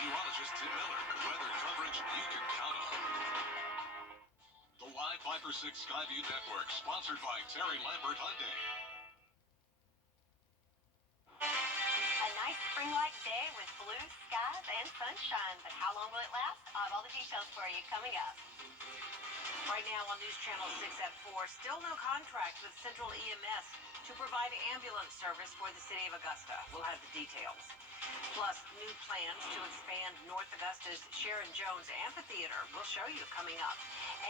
meteorologist Tim Miller. Weather coverage you can count on. The Live 5 for 6 Skyview Network, sponsored by Terry Lambert Hyundai. A nice spring-like day with blue skies and sunshine, but how long will it last? I have all the details for you coming up. Right now on News Channel 6 at 4, still no contract with Central EMS to provide ambulance service for the city of Augusta. We'll have the details. Plus, new plans to expand North Augusta's Sharon Jones Amphitheater. We'll show you coming up.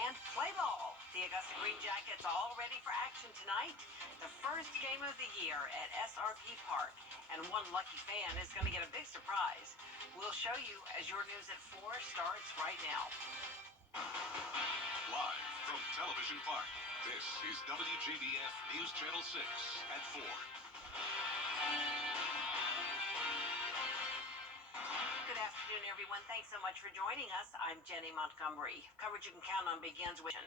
And play ball. The Augusta Green Jackets all ready for action tonight. The first game of the year at SRP Park. And one lucky fan is going to get a big surprise. We'll show you as your news at 4 starts right now. Live from Television Park, this is WJBF News Channel 6 at 4. Good afternoon, everyone. Thanks so much for joining us. I'm Jenny Montgomery. Coverage you can count on begins with...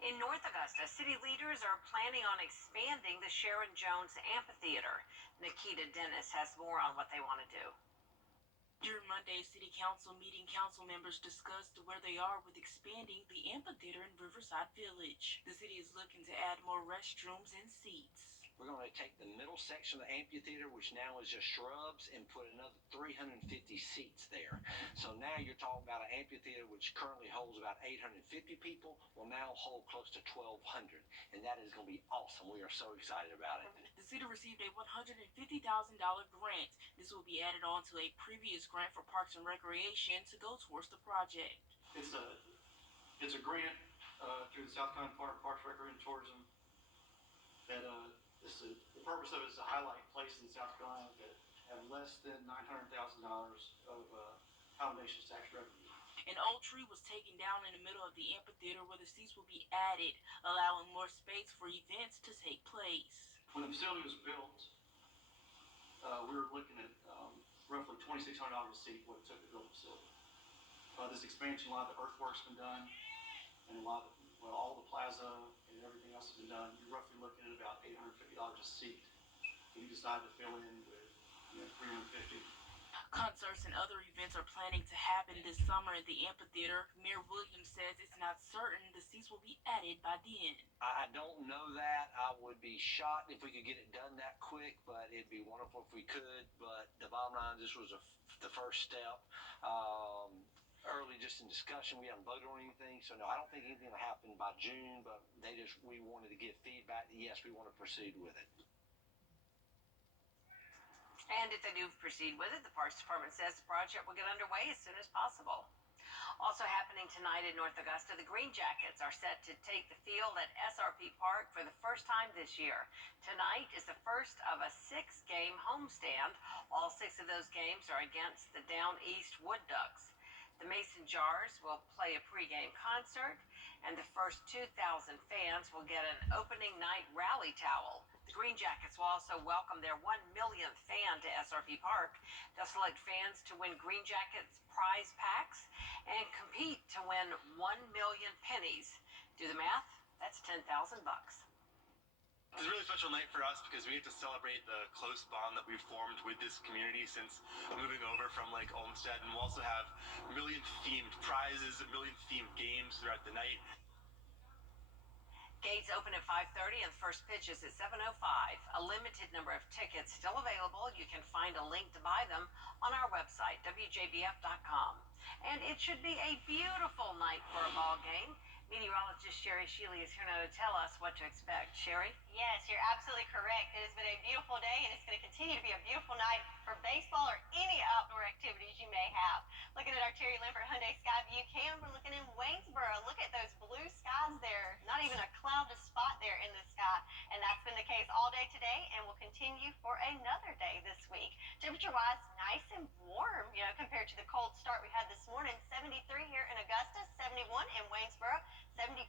In North Augusta, city leaders are planning on expanding the Sharon Jones Amphitheater. Nikita Dennis has more on what they want to do. During Monday's city council meeting, council members discussed where they are with expanding the amphitheater in Riverside Village. The city is looking to add more restrooms and seats. We're going to take the middle section of the amphitheater, which now is just shrubs, and put another 350 seats there. So now you're talking about an amphitheater which currently holds about 850 people, will now hold close to 1,200. And that is going to be awesome. We are so excited about it. The city received a $150,000 grant. This will be added on to a previous grant for Parks and Recreation to go towards the project. It's a grant through the South Carolina Parks, Recreation, and Tourism that the purpose of it is to highlight places in South Carolina that have less than $900,000 of foundations tax revenue. An old tree was taken down in the middle of the amphitheater where the seats will be added, allowing more space for events to take place. When the facility was built, we were looking at roughly $2,600 a seat what it took to build the facility. This expansion, a lot of the earthwork's been done, and all the plaza and everything else has been done. You're roughly looking at about $850 a seat. You decide to fill in with $350. Concerts and other events are planning to happen this summer at the amphitheater. Mayor Williams says it's not certain the seats will be added by then. I don't know that. I would be shocked if we could get it done that quick, but it'd be wonderful if we could. But the bottom line, this was the first step. Early just in discussion, we haven't voted on anything, so no, I don't think anything will happen by June, but we wanted to get feedback that yes, we want to proceed with it. And if they do proceed with it, the Parks Department says the project will get underway as soon as possible. Also happening tonight in North Augusta, the Green Jackets are set to take the field at SRP Park for the first time this year. Tonight is the first of a 6-game homestand. All 6 of those games are against the Down East Wood Ducks. The Mason Jars will play a pregame concert, and the first 2,000 fans will get an opening night rally towel. The Green Jackets will also welcome their 1 millionth fan to SRP Park. They'll select fans to win Green Jackets prize packs and compete to win 1 million pennies. Do the math? That's $10,000. It's a really special night for us because we get to celebrate the close bond that we've formed with this community since moving over from Lake Olmsted, and we'll also have million-themed prizes, million-themed games throughout the night. Gates open at 5:30 and the first pitch is at 7:05. A limited number of tickets still available. You can find a link to buy them on our website, WJBF.com. And it should be a beautiful night for a ball game. Meteorologist Sherry Shealy is here now to tell us what to expect. Sherry? Yes, you're absolutely correct. It has been a beautiful day, and it's going to continue to be a beautiful night for baseball or any outdoor activities you may have. Looking at our Terry Lambert Hyundai Skyview cam, we're looking in Waynesboro. Look at those blue skies there. Not even a cloud to spot there in the sky. And that's been the case all day today and will continue for another day this week. Temperature-wise, nice and warm, compared to the cold start we had this morning. 73 here in Augusta, 71 in Waynesboro, 75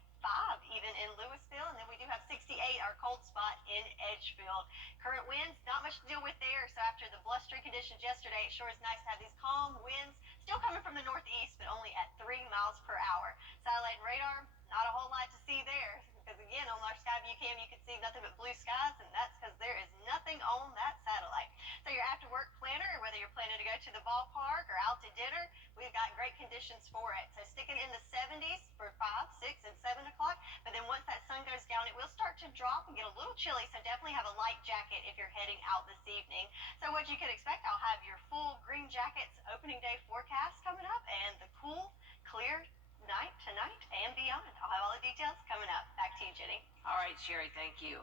even in Louisville, and then we do have 68, our cold spot in Edgefield. Current winds, not much to deal with there, so after the blustery conditions yesterday, it sure is nice to have these calm winds. Still coming from the northeast, but only at 3 miles per hour. Satellite and radar, not a whole lot to see there. Because again, on our Skyview cam, you can see nothing but blue skies, and that's because there is nothing on that satellite. So your after work planner, or whether you're planning to go to the ballpark or out to dinner, we've got great conditions for it. So sticking in the 70s for 5, 6, and 7 o'clock. But then once that sun goes down, it will start to drop and get a little chilly. So definitely have a light jacket if you're heading out this evening. So what you can expect, I'll have your full green jackets opening day forecast coming up, and the cool, clear night tonight and beyond. I'll have all the details coming up. Back to you, Jenny. All right, Sherry, thank you.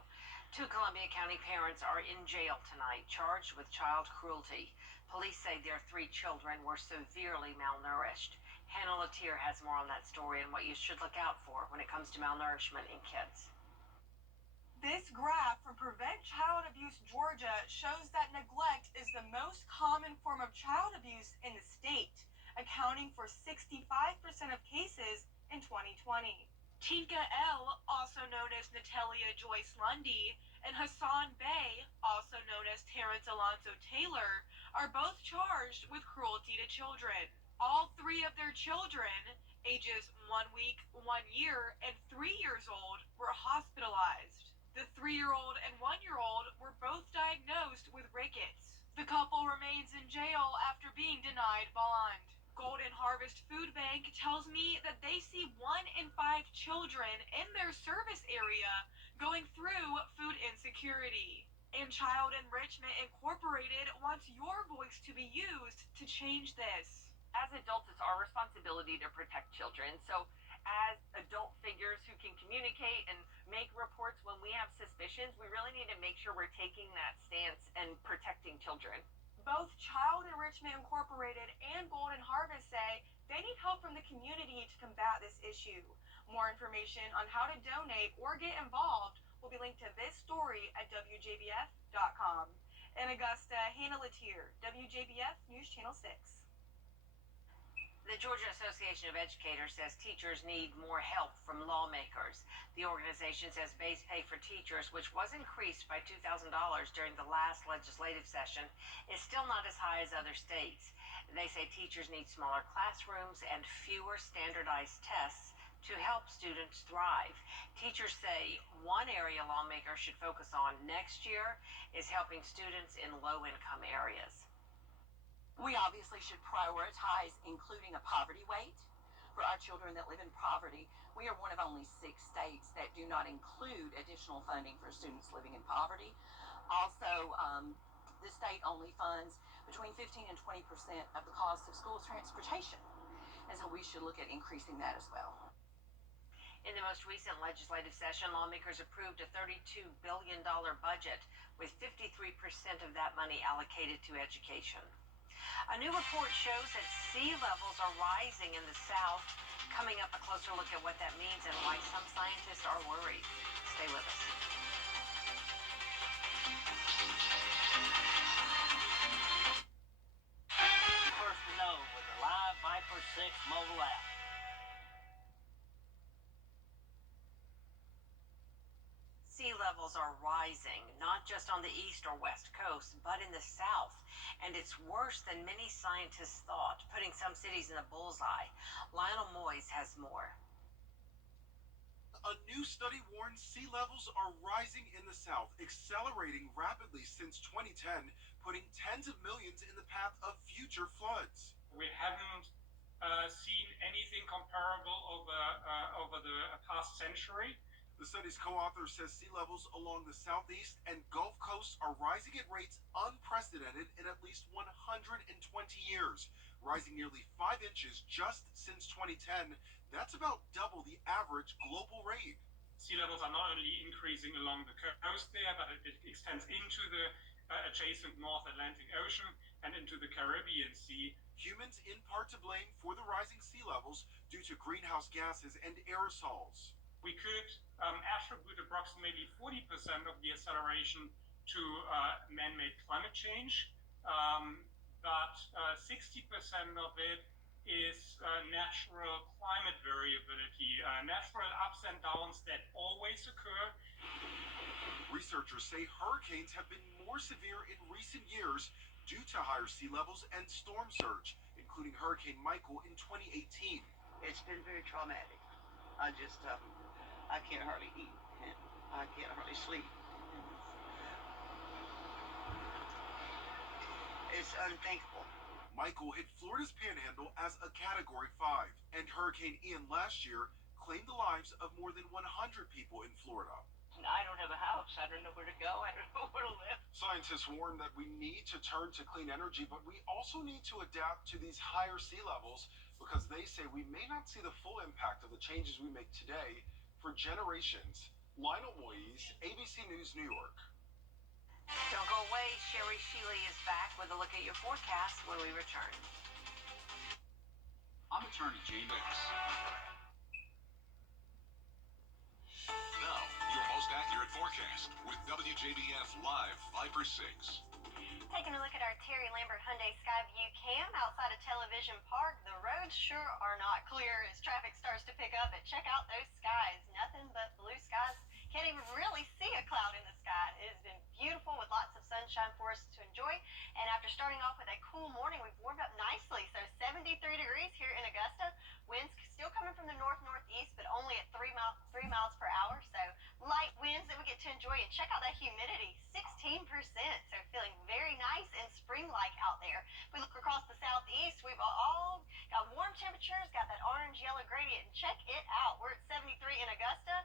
2 Columbia County parents are in jail tonight, charged with child cruelty. Police say their 3 children were severely malnourished. Hannah Latier has more on that story and what you should look out for when it comes to malnourishment in kids. This graph from Prevent Child Abuse Georgia shows that neglect is the most common form of child abuse in the state, accounting for 65% of cases in 2020. Tinka L., also known as Natalia Joyce Lundy, and Hassan Bey, also known as Terrence Alonzo Taylor, are both charged with cruelty to children. All 3 of their children, ages 1 week, 1 year, and 3 years old, were hospitalized. The 3-year-old and 1-year-old were both diagnosed with rickets. The couple remains in jail after being denied bond. Golden Harvest Food Bank tells me that they see 1 in 5 children in their service area going through food insecurity. And Child Enrichment Incorporated wants your voice to be used to change this. As adults, it's our responsibility to protect children. So as adult figures who can communicate and make reports when we have suspicions, we really need to make sure we're taking that stance and protecting children. Both Child Enrichment Incorporated and Golden Harvest say they need help from the community to combat this issue. More information on how to donate or get involved will be linked to this story at Wjbf.com. In Augusta, Hannah Latier, WJBF News Channel 6. The Georgia Association of Educators says teachers need more help from lawmakers. The organization says base pay for teachers, which was increased by $2,000 during the last legislative session, is still not as high as other states. They say teachers need smaller classrooms and fewer standardized tests to help students thrive. Teachers say one area lawmakers should focus on next year is helping students in low-income areas. We obviously should prioritize including a poverty weight for our children that live in poverty. We are one of only 6 states that do not include additional funding for students living in poverty. Also, the state only funds between 15 and 20% of the cost of school transportation. And so we should look at increasing that as well. In the most recent legislative session, lawmakers approved a $32 billion budget, with 53% of that money allocated to education. A new report shows that sea levels are rising in the South. Coming up, a closer look at what that means and why some scientists are worried. Stay with us. First to know with the live Viper 6 mobile app. Sea levels are rising, not just on the east or west coast, but in the south. And it's worse than many scientists thought, putting some cities in the bullseye. Lionel Moyes has more. A new study warns sea levels are rising in the south, accelerating rapidly since 2010, putting tens of millions in the path of future floods. We haven't seen anything comparable over the past century. The study's co-author says sea levels along the southeast and Gulf coasts are rising at rates unprecedented in at least 120 years, rising nearly 5 inches just since 2010. That's about double the average global rate. Sea levels are not only increasing along the coast there, but it extends into the adjacent North Atlantic Ocean and into the Caribbean Sea. Humans in part to blame for the rising sea levels due to greenhouse gases and aerosols. We could attribute approximately 40% of the acceleration to man-made climate change, but 60% of it is natural climate variability, natural ups and downs that always occur. Researchers say hurricanes have been more severe in recent years due to higher sea levels and storm surge, including including Hurricane Michael in 2018. It's been very traumatic. I just, I can't hardly eat, and I can't hardly sleep. It's unthinkable. Michael hit Florida's panhandle as a Category 5, and Hurricane Ian last year claimed the lives of more than 100 people in Florida. I don't have a house. I don't know where to go. I don't know where to live. Scientists warn that we need to turn to clean energy, but we also need to adapt to these higher sea levels because they say we may not see the full impact of the changes we make today for generations. Lionel Moise, ABC News, New York. Don't go away. Sherry Shealy is back with a look at your forecast when we return. I'm attorney Jay Nix. Now, your most accurate forecast with WJBF Live Viper 6. Taking a look at our Terry Lambert Hyundai Skyview cam outside of Television Park, the roads sure are not clear as traffic starts to pick up. And check out those skies. Nothing but blue skies. Can't even really see a cloud in the sky. It has been beautiful with lots of sunshine for us to enjoy. And after starting off with a cool morning, we've warmed up nicely. So 73 degrees here in Augusta. Winds still coming from the northeast, but only at 3 miles per hour. So light winds that we get to enjoy. And check out that humidity, 16%. So feeling very nice and spring-like out there. If we look across the southeast, we've all got warm temperatures, got that orange-yellow gradient. And check it out. We're at 73 in Augusta.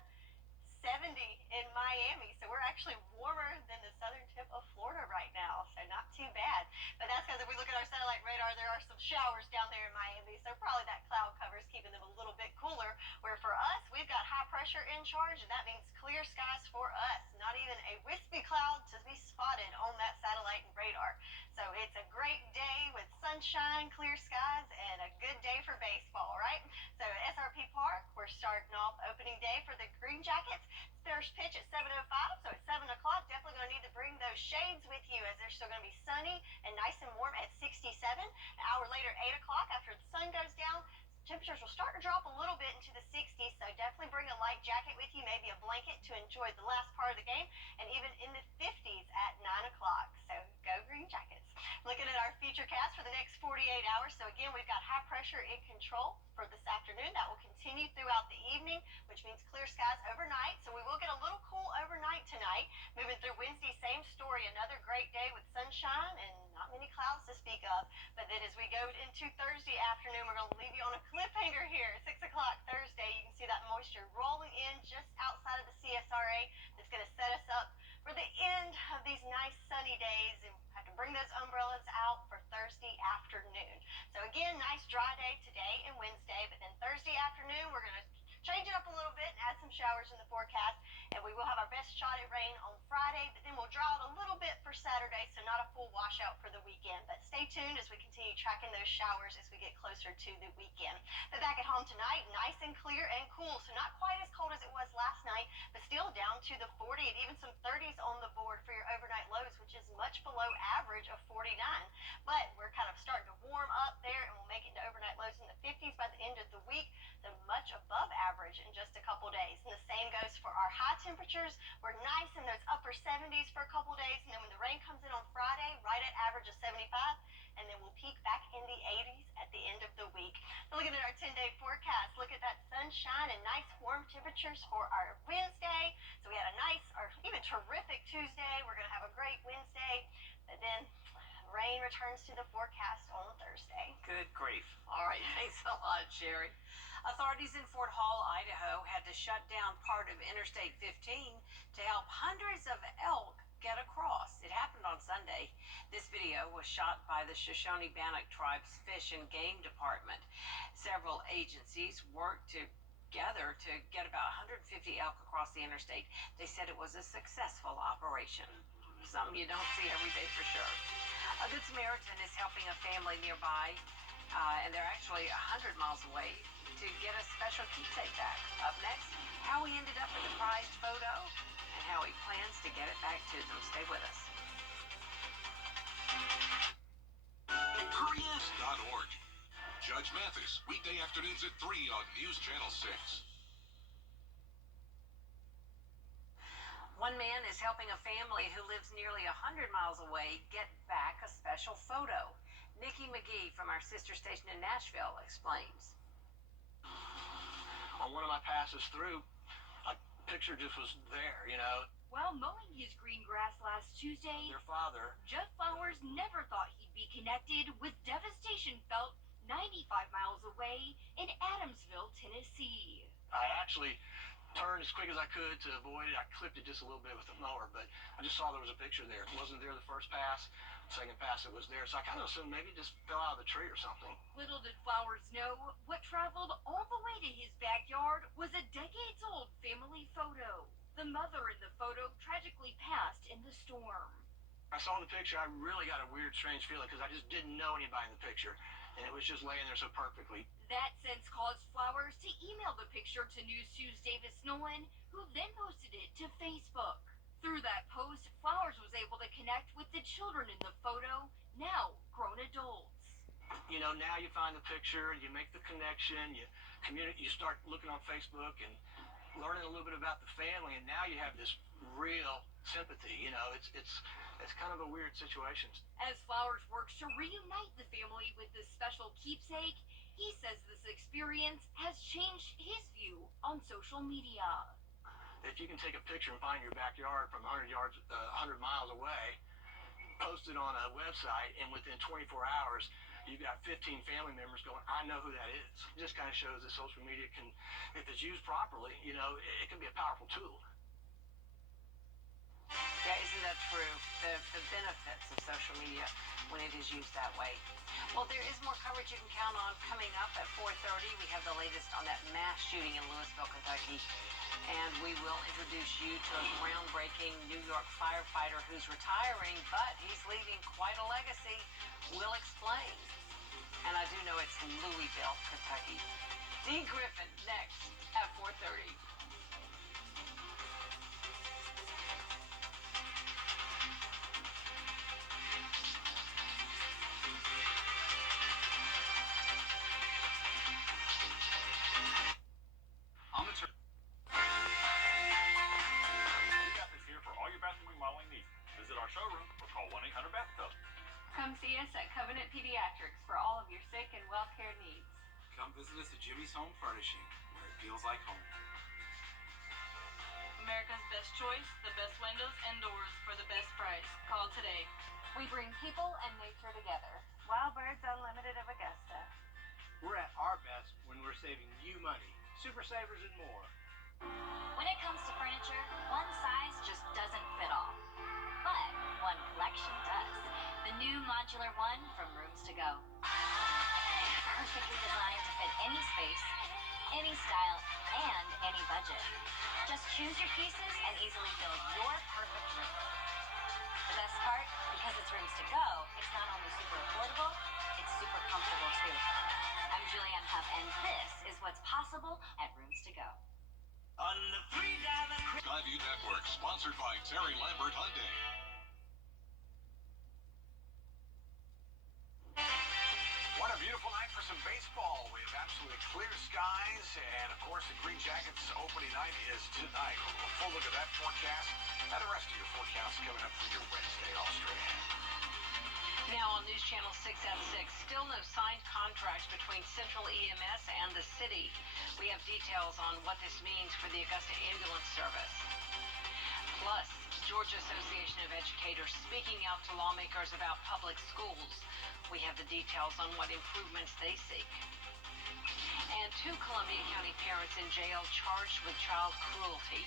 70 in Miami, so we're actually warmer than the southern tip of Florida right now, so not too bad. But that's because if we look at our satellite radar, there are some showers down there in Miami, so probably that cloud cover is keeping them a little bit cooler, where for us, we've got high pressure in charge, and that means clear skies for us. Not even a wispy cloud to be spotted on that satellite radar. So it's a great day with sunshine, clear skies, and a good day for baseball, right? So at SRP Park, we're starting off opening day for the Green Jackets. First pitch at 7:05, so at 7 o'clock, definitely going to need to bring those shades with you as they're still going to be sunny and nice and warm at 67. An hour later, 8 o'clock, after the sun goes down, temperatures will start to drop a little bit into the 60s, so definitely bring a light jacket with you, maybe a blanket to enjoy the last part of the game, and even in the 50s at 9 o'clock. So go Green Jackets. Looking at our futurecast for the next 48 hours, so again, we've got high pressure in control for this afternoon. That will continue throughout the evening, which means clear skies overnight, so we will get a little cool overnight tonight. Moving through Wednesday, same story, another great day with sunshine and not many clouds to speak of. But then as we go into Thursday afternoon, we're going to leave you on a cliffhanger here at 6 o'clock Thursday. You can see that moisture rolling in just outside of the CSRA. That's going to set us up for the end of these nice sunny days, and have to bring those umbrellas out for Thursday afternoon. So again, nice dry day today and Wednesday, but then Thursday afternoon, we're going to change it up a little bit and add some showers in the forecast, and we will have our best shot at rain on Friday, but then we'll dry out a little bit for Saturday, so not a full washout for the weekend. But stay tuned as we continue tracking those showers as we get closer to the weekend. But back at home tonight, nice and clear and cool, so not quite as cold as it was last night, but still down to the 40 and even some 30s on the board for your overnight lows, which is much below average of 49. But we're kind of starting to warm up there, and we'll make it to overnight lows in the 50s by the end of the week, so much above average in just a couple days. And the same goes for our high temperatures. We're nice in those upper 70s for a couple days, and then when the rain comes in on Friday, right at average of 75, and then we'll peak back in the 80s at the end of the week. So looking at our 10-day forecast, look at that sunshine and nice warm temperatures for our Wednesday. So we had a nice or even terrific Tuesday. We're going to have a great Wednesday, but then rain returns to the forecast on Thursday. Good grief. All right, thanks a lot, Sherry. Authorities in Fort Hall, Idaho, had to shut down part of Interstate 15 to help hundreds of elk get across. It happened on Sunday. This video was shot by the Shoshone-Bannock Tribe's Fish and Game Department. Several agencies worked together to get about 150 elk across the interstate. They said it was a successful operation. Something you don't see every day for sure. A Good Samaritan is helping a family nearby, and they're actually 100 miles away, to get a special keepsake back. Up next, how he ended up with the prized photo and how he plans to get it back to them. Stay with us. Koreans.org. Judge Mathis, weekday afternoons at 3 on News Channel 6. One man is helping a family who lives nearly 100 miles away get back a special photo. Nikki McGee from our sister station in Nashville explains. On one of my passes through, a picture just was there, you know. While mowing his green grass last Tuesday, Their father. Jeff Flowers never thought he'd be connected with devastation felt 95 miles away in Adamsville, Tennessee. I actually turned as quick as I could to avoid it. I clipped it just a little bit with the mower, but I just saw there was a picture there. It wasn't there the first pass. Second pass it was there, so I kind of assumed maybe it just fell out of the tree or something. Little did Flowers know what traveled all the way to his backyard was a decades-old family photo. The mother in the photo tragically passed in the storm. I saw the picture, I really got a weird, strange feeling because I just didn't know anybody in the picture, and it was just laying there so perfectly. That sense caused Flowers to email the picture to News 2's Davis Nolan, who then posted it to Facebook. Through that post, Flowers was able to connect with the children in the photo, now grown adults. You know, now you find the picture, you make the connection, you start looking on Facebook and learning a little bit about the family, and now you have this real sympathy. You know, it's kind of a weird situation. As Flowers works to reunite the family with this special keepsake, he says this experience has changed his view on social media. If you can take a picture and find your backyard from 100 miles away, post it on a website, and within 24 hours, you've got 15 family members going, I know who that is. It just kind of shows that social media can, if it's used properly, you know, it can be a powerful tool. Yeah, isn't that true? The benefits of social media when it is used that way. Well, there is more coverage you can count on coming up at 4:30. We have the latest on that mass shooting in Louisville, Kentucky. And we will introduce you to a groundbreaking New York firefighter who's retiring, but he's leaving quite a legacy. We'll explain. And I do know it's Louisville, Kentucky. Dee Griffin next at 4:30. Wjbf is here for all your bathroom remodeling needs. Visit our showroom or call 1-800-BATHTUB. Come see us at Covenant Pediatrics for all of your sick and well care needs. Come visit us at Jimmy's Home Furnishing, where it feels like home. America's best choice, the best windows and doors for the best price. Call today. We bring people and nature together. Wild Birds Unlimited of Augusta. We're at our best when we're saving you money. Super Savers and more. When it comes to furniture, one size just doesn't fit all. But one collection does. The new Modular One from Rooms to Go. Perfectly designed to fit any space, any style, and any budget. Just choose your pieces and easily build your perfect room. The best part, because it's Rooms to Go, it's not only super affordable, it's super comfortable too. I'm Julianne Huff, and this is what's possible at Rooms to Go. On the Skyview Network, sponsored by Terry Lambert Hyundai. What a beautiful night for some baseball. We have absolutely clear skies, and of course, the Green Jackets opening night is tonight. A full look at that forecast and the rest of your forecast coming up for your Wednesday, Australia. Now on News Channel 6 at 6, still no signed contracts between Central EMS and the city. We have details on what this means for the Augusta Ambulance Service. Plus, Georgia Association of Educators speaking out to lawmakers about public schools. We have the details on what improvements they seek. And 2 Columbia County parents in jail charged with child cruelty.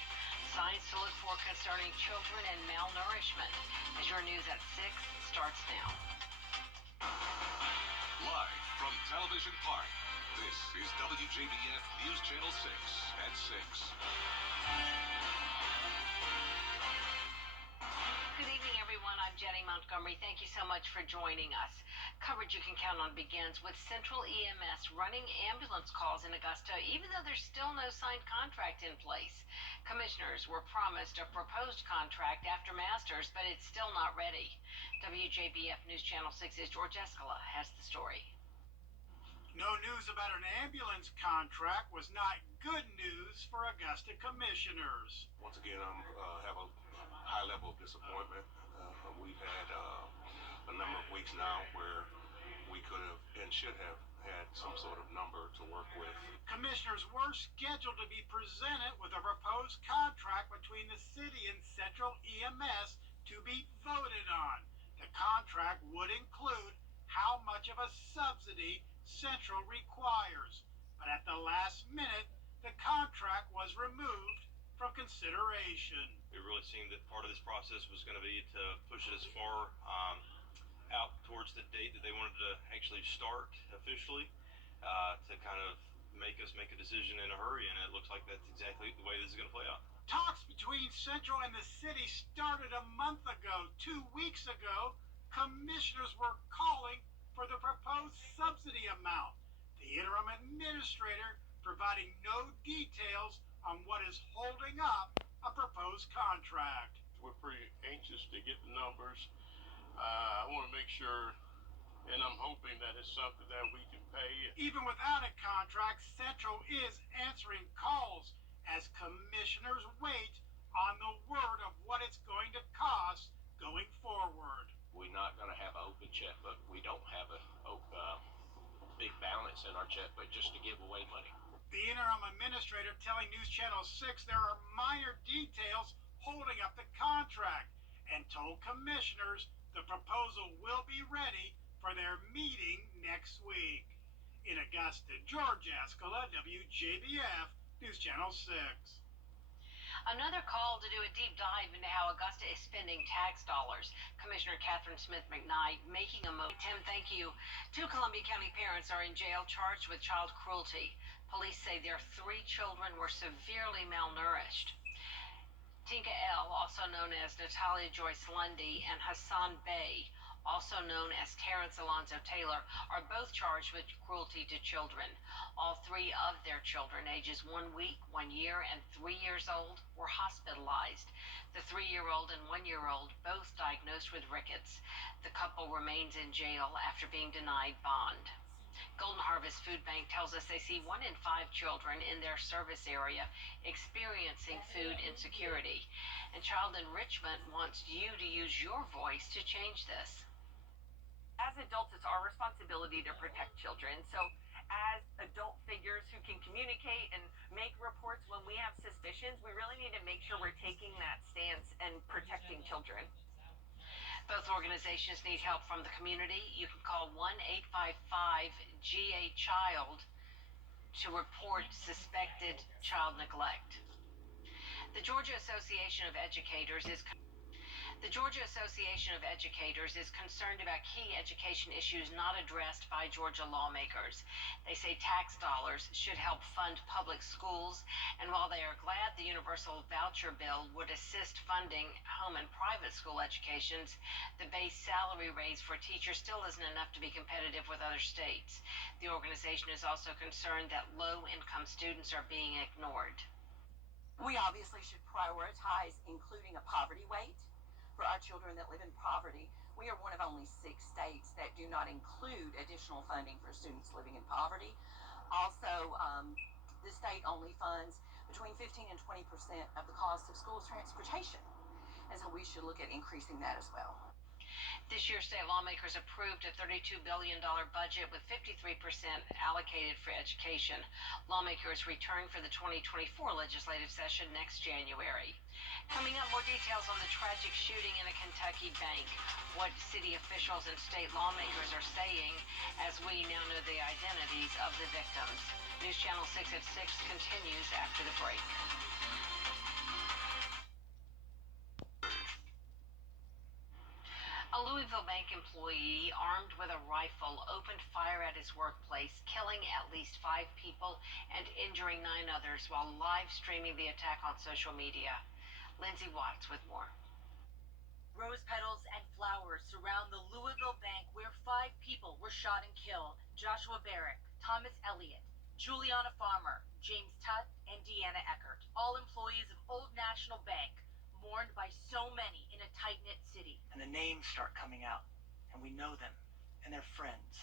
Signs to look for concerning children and malnourishment. As your news at 6 starts now. Live from Television Park, this is WJBF News Channel 6 at 6. Good evening, everyone. I'm Jenny Montgomery. Thank you so much for joining us. Coverage you can count on begins with Central EMS running ambulance calls in Augusta, even though there's still no signed contract in place. Commissioners were promised a proposed contract after Masters, but it's still not ready. WJBF News Channel 6's George Escala has the story. No news about an ambulance contract was not good news for Augusta commissioners. Once again, I have a high level of disappointment. We've had a number of weeks now where we could have and should have had some sort of number to work with. Commissioners were scheduled to be presented with a proposed contract between the city and Central EMS to be voted on. The contract would include how much of a subsidy Central requires, but at the last minute, the contract was removed from consideration. It really seemed that part of this process was going to be to push it as far out towards the date that they wanted to actually start officially, to kind of make us make a decision in a hurry, and it looks like that's exactly the way this is going to play out. Talks between Central and the city started a month ago. 2 weeks ago, commissioners were calling for the proposed subsidy amount. The interim administrator providing no details on what is holding up a proposed contract. We're pretty anxious to get the numbers. I want to make sure, and I'm hoping that it's something that we can pay. Even without a contract, Central is answering calls as commissioners wait on the word of what it's going to cost going forward. We're not going to have an open checkbook. We don't have a big balance in our checkbook just to give away money. The interim administrator telling News Channel 6 there are minor details holding up the contract and told commissioners the proposal will be ready for their meeting next week. In Augusta, George Escala, WJBF, News Channel 6. Another call to do a deep dive into how Augusta is spending tax dollars. Commissioner Catherine Smith McKnight making a move. Tim, thank you. 2 Columbia County parents are in jail charged with child cruelty. Police say their 3 children were severely malnourished. Tinka L., also known as Natalia Joyce Lundy, and Hassan Bey, also known as Terrence Alonzo Taylor, are both charged with cruelty to children. All 3 of their children, ages 1 week, 1 year, and 3 years old, were hospitalized. The 3-year-old and 1-year-old both diagnosed with rickets. The couple remains in jail after being denied bond. Golden Harvest Food Bank tells us they see 1 in 5 children in their service area experiencing food insecurity. And Child Enrichment wants you to use your voice to change this. As adults, it's our responsibility to protect children. So as adult figures who can communicate and make reports when we have suspicions, we really need to make sure we're taking that stance and protecting children. Both organizations need help from the community. You can call 1-855-GA-CHILD to report suspected child neglect. The Georgia Association of Educators is concerned about key education issues not addressed by Georgia lawmakers. They say tax dollars should help fund public schools, and while they are glad the universal voucher bill would assist funding home and private school educations, the base salary raise for teachers still isn't enough to be competitive with other states. The organization is also concerned that low-income students are being ignored. We obviously should prioritize including a poverty weight for our children that live in poverty. We are one of only 6 states that do not include additional funding for students living in poverty. Also, the state only funds between 15 and 20% of the cost of school transportation. And so we should look at increasing that as well. This year, state lawmakers approved a $32 billion budget with 53% allocated for education. Lawmakers return for the 2024 legislative session next January. Coming up, more details on the tragic shooting in a Kentucky bank, what city officials and state lawmakers are saying as we now know the identities of the victims. News Channel 6 at 6 continues after the break. A Louisville bank employee armed with a rifle opened fire at his workplace, killing at least 5 people and injuring 9 others while live streaming the attack on social media. Lindsay Watts with more. Rose petals and flowers surround the Louisville bank where 5 people were shot and killed. Joshua Barrick, Thomas Elliott, Juliana Farmer, James Tutt, and Deanna Eckert, all employees of Old National Bank, mourned by so many in a tight-knit city. And the names start coming out, and we know them, and they're friends.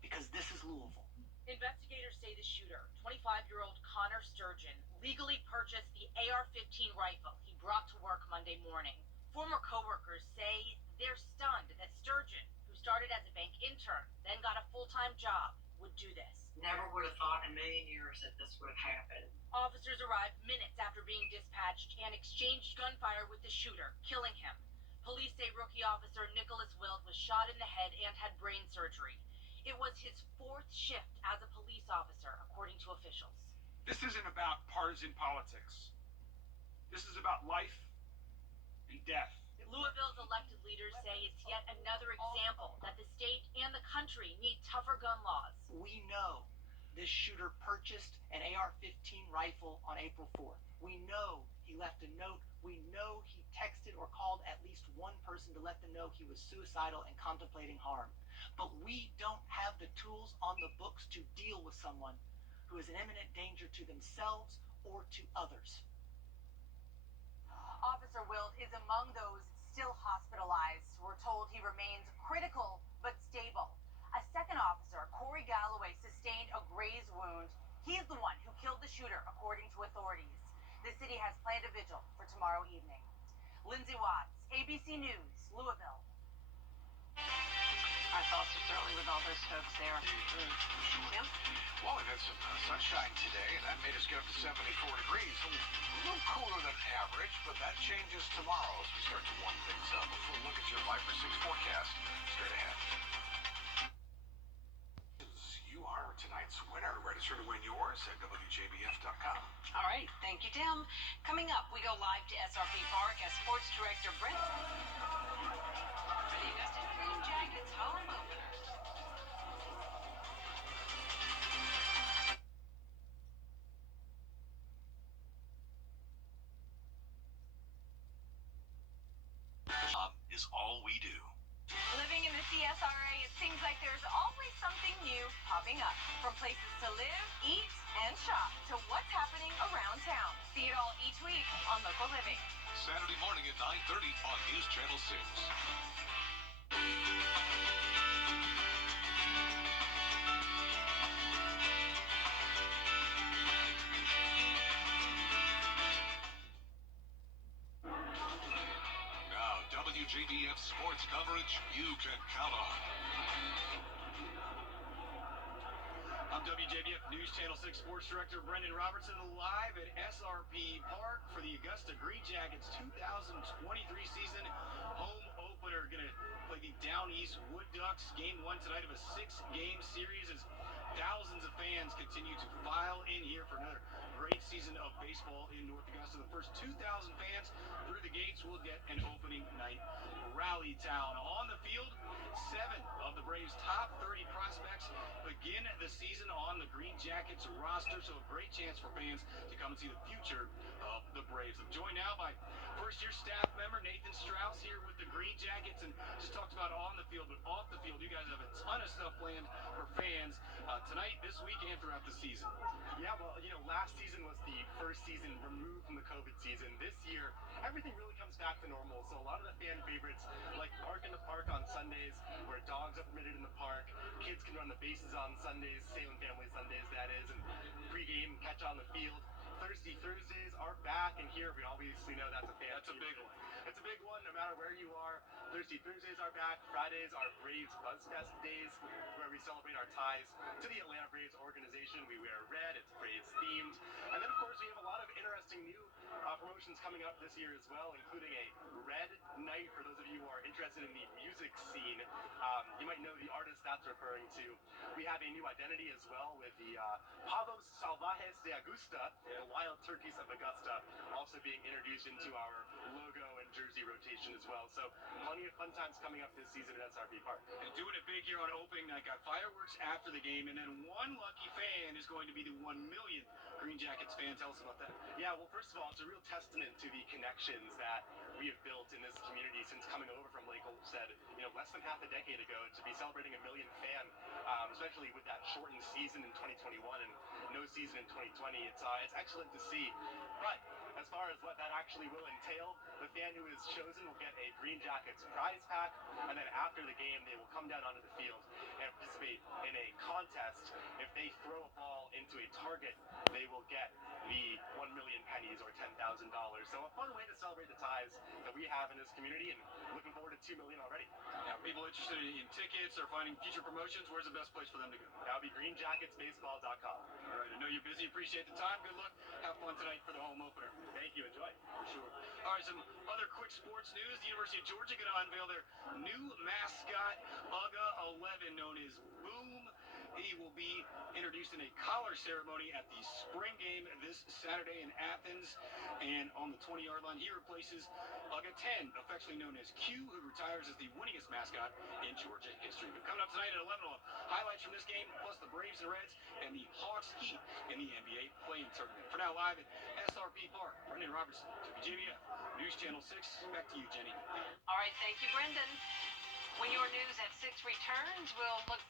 Because this is Louisville. Investigators say the shooter, 25-year-old Connor Sturgeon, legally purchased the AR-15 rifle he brought to work Monday morning. Former coworkers say they're stunned that Sturgeon, who started as a bank intern, then got a full-time job, would do this. Never would have thought in a million years that this would have happened. Officers arrived minutes after being dispatched and exchanged gunfire with the shooter, killing him. Police say rookie officer Nicholas Wild was shot in the head and had brain surgery. It was his fourth shift as a police officer, according to officials. This isn't about partisan politics. This is about life and death. Louisville's elected leaders say it's yet another example that the state and the country need tougher gun laws. We know this shooter purchased an AR-15 rifle on April 4th. We know he left a note. We know he texted or called at least one person to let them know he was suicidal and contemplating harm. But we don't have the tools on the books to deal with someone who is an imminent danger to themselves or to others. Officer Wild is among those still hospitalized. We're told he remains critical but stable. A second officer, Corey Galloway, sustained a graze wound. He's the one who killed the shooter, according to authorities. The city has planned a vigil for tomorrow evening. Lindsay Watts, ABC News, Louisville. Our thoughts are certainly with all those folks there. Tim? Well, we've had some sunshine today, and that made us get up to 74 degrees. A little cooler than average, but that changes tomorrow as we start to warm things up. A full look at your 5 for 6 forecast straight ahead. You are tonight's winner. Register to win yours at WJBF.com. All right, thank you, Tim. Coming up, we go live to SRP Park as Sports Director Brent for the Augusta Green Jackets home opener. Is all we do. Living in the CSRA, it seems like there's always something new popping up. From places to live, eat, and shop to what's happening around town. See it all each week on Local Living. Saturday morning at 9:30 on News Channel 6. Now, WJBF sports coverage you can count on. I'm WJBF News Channel 6 Sports Director Brendan Robertson, live at SRP Park for the Augusta Green Jackets 2023 season home opener. Going to play the Down East Wood Ducks. Game 1 tonight of a 6-game series as thousands of fans continue to file in here for another great season of baseball in North Augusta. The first 2,000 fans through the gates will get an opening night rally town. On the field, 7 of the Braves' top 30 prospects begin the season on the Green Jackets roster, so a great chance for fans to come and see the future of the Braves. I'm joined now by first-year staff member Nathan Strauss here with the Green Jackets, and just talked about on the field, but off the field, you guys have a ton of stuff planned for fans tonight, this week, and throughout the season. Yeah, well, last season was the first season removed from the COVID season. This year, everything really comes back to normal, so a lot of the fan favorites, like Bark in the Park on Sundays, where dogs are permitted in the park, kids can run the bases on Sundays, Salem Family Sundays, that is, and pregame catch on the field. Thirsty Thursdays are back, and here we obviously know that's a fan. That's a big one. It's a big one, no matter where you are. Thirsty Thursdays are back. Fridays are Braves Buzzfest days, where we celebrate our ties to the Atlanta Braves organization. We wear red, it's Braves themed. And then, of course, we have a lot of interesting new promotions coming up this year as well, including a Red Night for those of you who are interested in the music scene. You might know the artist that's referring to. We have a new identity as well with the Pavos Salvajes de Augusta, the Wild Turkeys of Augusta, also being introduced into our logo and jersey rotation as well. So plenty of fun times coming up this season at SRP Park. And doing it big here on opening night. Got fireworks after the game, and then one lucky fan is going to be the 1 millionth Green Jackets fan. Tell us about that. Yeah, well, first of all, it's a real testament to the connections that we have built in this community since coming over from Lake Olmsted, less than half a decade ago, to be celebrating a millionth fan, especially with that shortened season in 2021 and no season in 2020. It's excellent to see. But as far as what that actually will entail, the fan who is chosen will get a Green Jackets prize pack, and then after the game, they will come down onto the field and participate in a a contest. If they throw a ball into a target, they will get the 1 million pennies or $10,000. So a fun way to celebrate the ties that we have in this community, and looking forward to 2 million already. Now, people interested in tickets or finding future promotions, where's the best place for them to go? That would be greenjacketsbaseball.com. All right, I know you're busy. Appreciate the time. Good luck. Have fun tonight for the home opener. Thank you. Enjoy. For sure. All right, some other quick sports news. The University of Georgia going to unveil their new mascot, UGA 11, known as Boom. He will be introduced in a collar ceremony at the spring game this Saturday in Athens. And on the 20-yard line, he replaces UGA 10, affectionately known as Q, who retires as the winningest mascot in Georgia history. But coming up tonight at 11, highlights from this game, plus the Braves and Reds and the Hawks Heat in the NBA play-in tournament. For now, live at SRP Park, Brendan Robertson, Wjbf, News Channel 6. Back to you, Jenny. All right, thank you, Brendan. When your news at 6 returns, we'll look